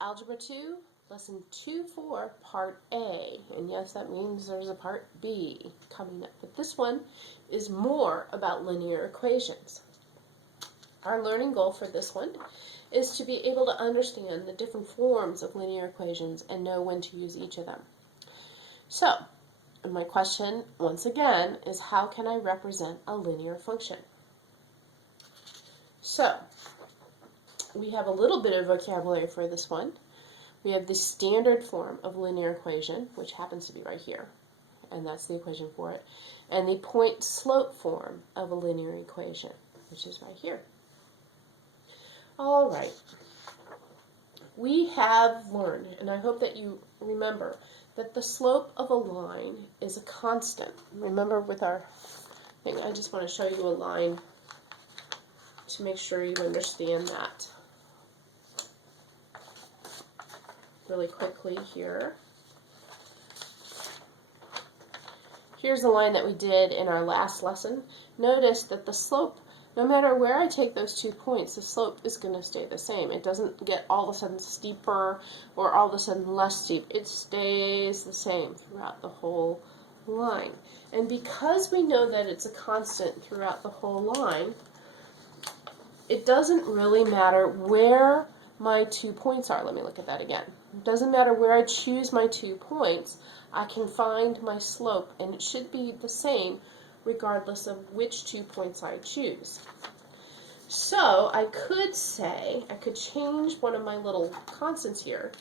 Algebra 2, Lesson 2-4, Part A. And yes, that means there's a Part B coming up. But this one is more about linear equations. Our learning goal for this one is to be able to understand the different forms of linear equations and know when to use each of them. So, my question, once again, is how can I represent a linear function? So, we have a little bit of vocabulary for this one. We have the standard form of linear equation, which happens to be right here, and that's the equation for it, and the point-slope form of a linear equation, which is right here. All right. We have learned, and I hope that you remember, that the slope of a line is a constant. Remember with our thing, I just want to show you a line to make sure you understand that. Really quickly here. Here's the line that we did in our last lesson. Notice that the slope, no matter where I take those 2 points, the slope is going to stay the same. It doesn't get all of a sudden steeper or all of a sudden less steep. It stays the same throughout the whole line. And because we know that it's a constant throughout the whole line, it doesn't really matter where my 2 points are. Let me look at that again. It doesn't matter where I choose my 2 points, I can find my slope, and it should be the same regardless of which 2 points I choose. So I could say, I could change one of my little constants here,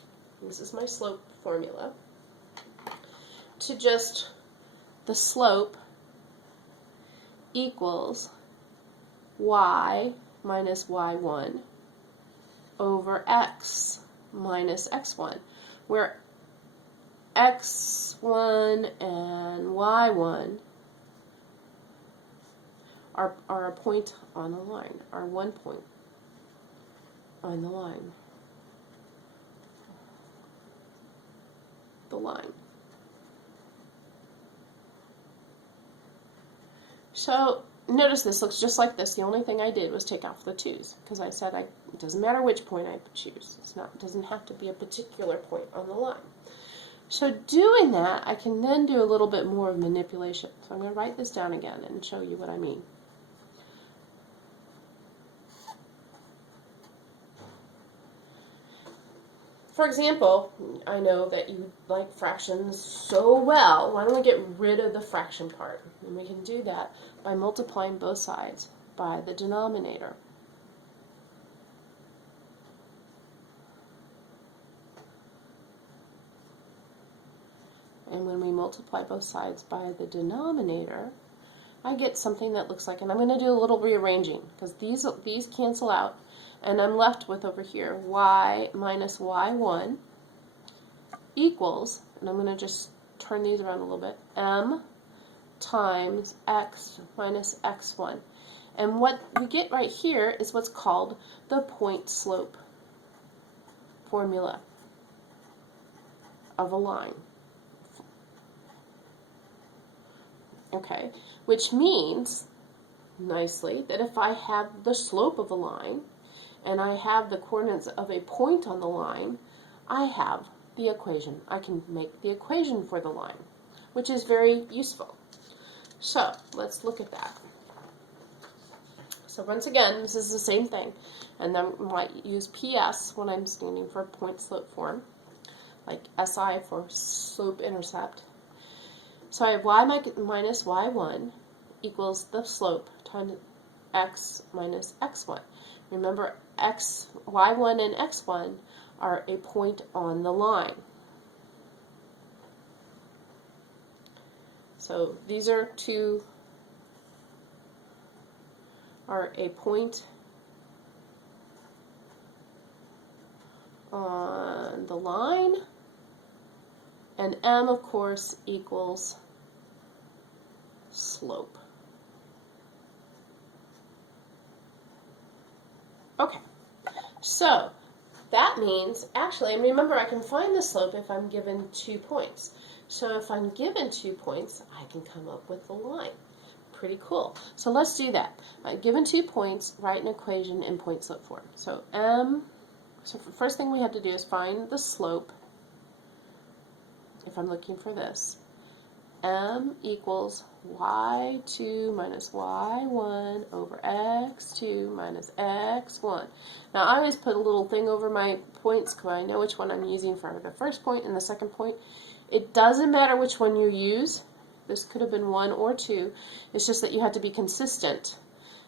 this is my slope formula, to just the slope equals y minus y1 over x minus x1, where x1 and y1 are a point on the line, are 1 point on the line. So notice this looks just like this. The only thing I did was take off the 2's because I said it doesn't matter which point I choose. It doesn't have to be a particular point on the line. So doing that, I can then do a little bit more of manipulation. So I'm going to write this down again and show you what I mean. For example, I know that you like fractions so well. Why don't we get rid of the fraction part? And we can do that by multiplying both sides by the denominator. And when we multiply both sides by the denominator, I get something that looks like, and I'm going to do a little rearranging because these cancel out, and I'm left with over here y minus y1 equals, and I'm going to just turn these around a little bit, m times x minus x1. And what we get right here is what's called the point-slope formula of a line. Okay, which means, nicely, that if I have the slope of a line and I have the coordinates of a point on the line, I have the equation. I can make the equation for the line, which is very useful. So let's look at that. So once again, this is the same thing, and then I might use PS when I'm standing for point-slope form, like SI for slope-intercept. So I have y minus y1 equals the slope times x minus x1. Remember, y1 and x1 are a point on the line. So these are a point on the line, and m, of course, equals slope. Okay, so that means, actually, and remember I can find the slope if I'm given 2 points. So if I'm given 2 points, I can come up with the line. Pretty cool. So let's do that. Given 2 points, write an equation in point-slope form. So m So the first thing we have to do is find the slope, if I'm looking for this. M equals y2 minus y1 over x2 minus x1. Now I always put a little thing over my points because I know which one I'm using for the first point and the second point. It doesn't matter which one you use. This could have been 1 or 2. It's just that you have to be consistent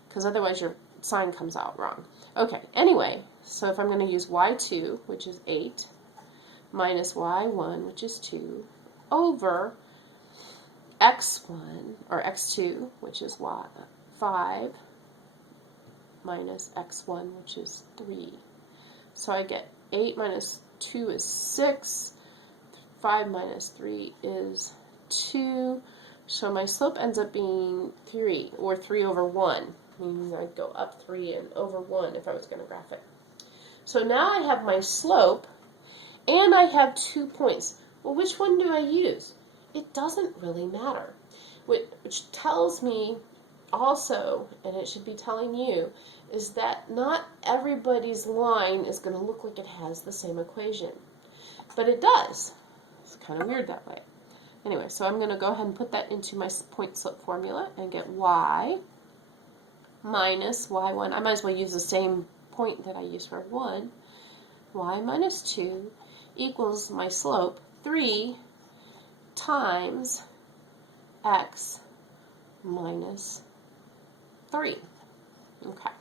because otherwise your sign comes out wrong. Okay, anyway, so if I'm going to use y2, which is 8, minus y1, which is 2, over x1, or x2, which is 5, minus x1, which is 3. So I get 8 minus 2 is 6, 5 minus 3 is 2, so my slope ends up being 3, or 3 over 1, meaning I'd go up 3 and over 1 if I was going to graph it. So now I have my slope, and I have 2 points. Well, which one do I use? It doesn't really matter, which tells me also, and it should be telling you, is that not everybody's line is going to look like it has the same equation. But it does. It's kind of weird that way. Anyway, so I'm going to go ahead and put that into my point slope formula and get y minus y1. I might as well use the same point that I used for 1. Y minus 2 equals my slope 3 times x minus 3. Okay.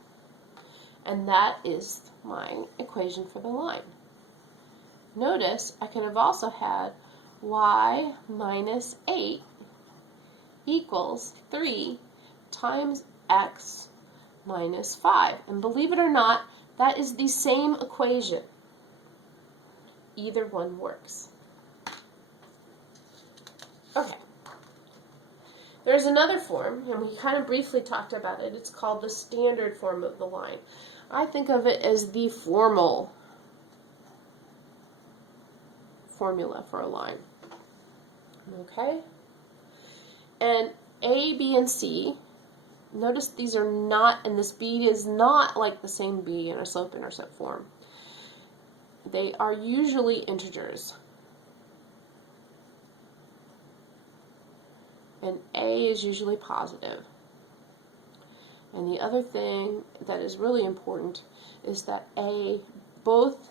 And that is my equation for the line. Notice I could have also had y minus 8 equals 3 times x minus 5. And believe it or not, that is the same equation. Either one works. Okay. There's another form, and we kind of briefly talked about it. It's called the standard form of the line. I think of it as the formal formula for a line. Okay? And A, B, and C, notice these are not, and this B is not like the same B in a slope-intercept form. They are usually integers. And A is usually positive. And the other thing that is really important is that both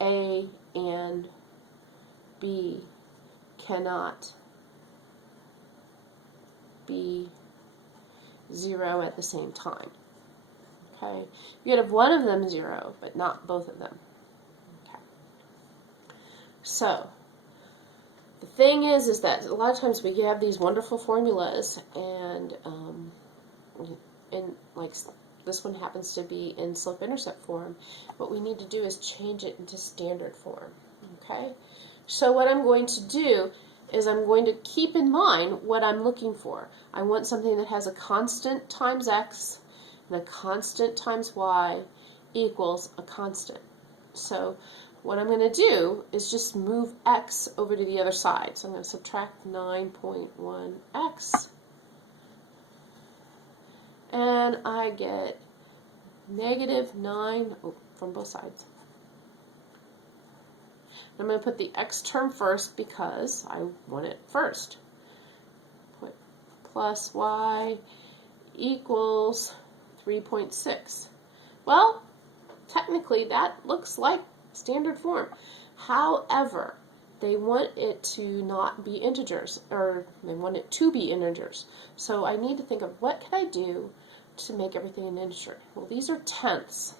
A and B cannot be 0 at the same time. Okay? You could have one of them 0, but not both of them. Okay. So, the thing is that a lot of times we have these wonderful formulas, and like this one happens to be in slope-intercept form. What we need to do is change it into standard form. Okay? So what I'm going to do is I'm going to keep in mind what I'm looking for. I want something that has a constant times x and a constant times y equals a constant. So what I'm going to do is just move x over to the other side. So I'm going to subtract 9.1x. And I get negative 9 from both sides. I'm going to put the x term first because I want it first. Put plus y equals 3.6. Well, technically that looks like standard form. However, they want it to not be integers, or they want it to be integers. So I need to think of what can I do to make everything an integer. Well, these are tenths.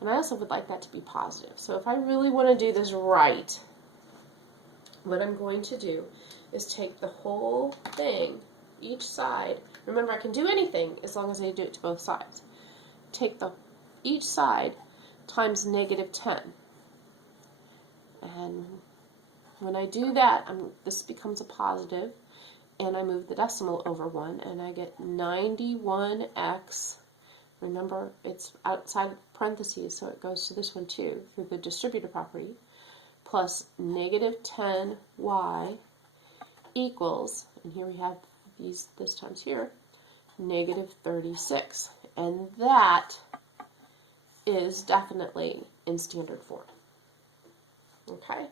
And I also would like that to be positive. So if I really want to do this right, what I'm going to do is take the whole thing, each side. Remember, I can do anything as long as I do it to both sides. Take each side times negative 10. And when I do that, this becomes a positive, and I move the decimal over 1, and I get 91x. Remember, it's outside parentheses, so it goes to this one too, through the distributive property, plus negative 10y equals, and here we have this times here, negative 36. And that is definitely in standard form. Okay,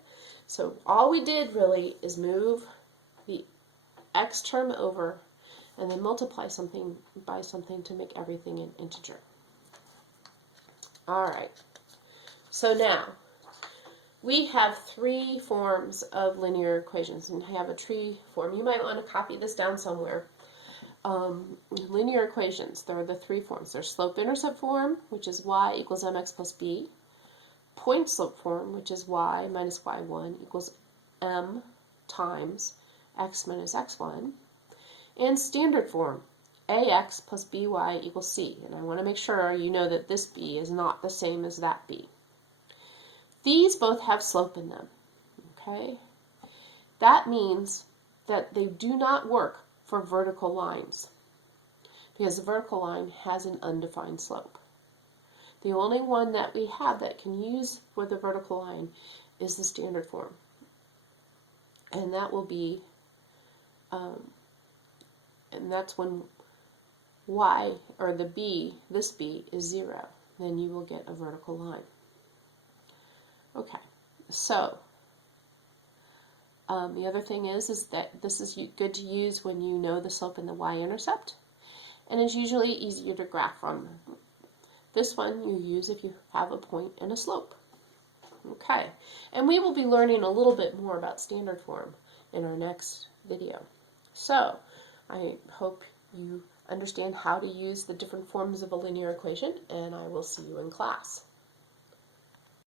so all we did really is move the x term over and then multiply something by something to make everything an integer. All right, so now we have three forms of linear equations, and I have a tree form. You might want to copy this down somewhere. Linear equations, there are the three forms. There's slope-intercept form, which is y equals mx plus b. Point-slope form, which is y minus y1 equals m times x minus x1. And standard form, ax plus by equals c. And I want to make sure you know that this b is not the same as that b. These both have slope in them, okay? That means that they do not work for vertical lines because the vertical line has an undefined slope. The only one that we have that can use for the vertical line is the standard form. And that will be, and that's when y, or the b, this b, is 0. Then you will get a vertical line. Okay, so the other thing is that this is good to use when you know the slope and the y-intercept, and it's usually easier to graph from. This one you use if you have a point and a slope. Okay, and we will be learning a little bit more about standard form in our next video. So I hope you understand how to use the different forms of a linear equation, and I will see you in class.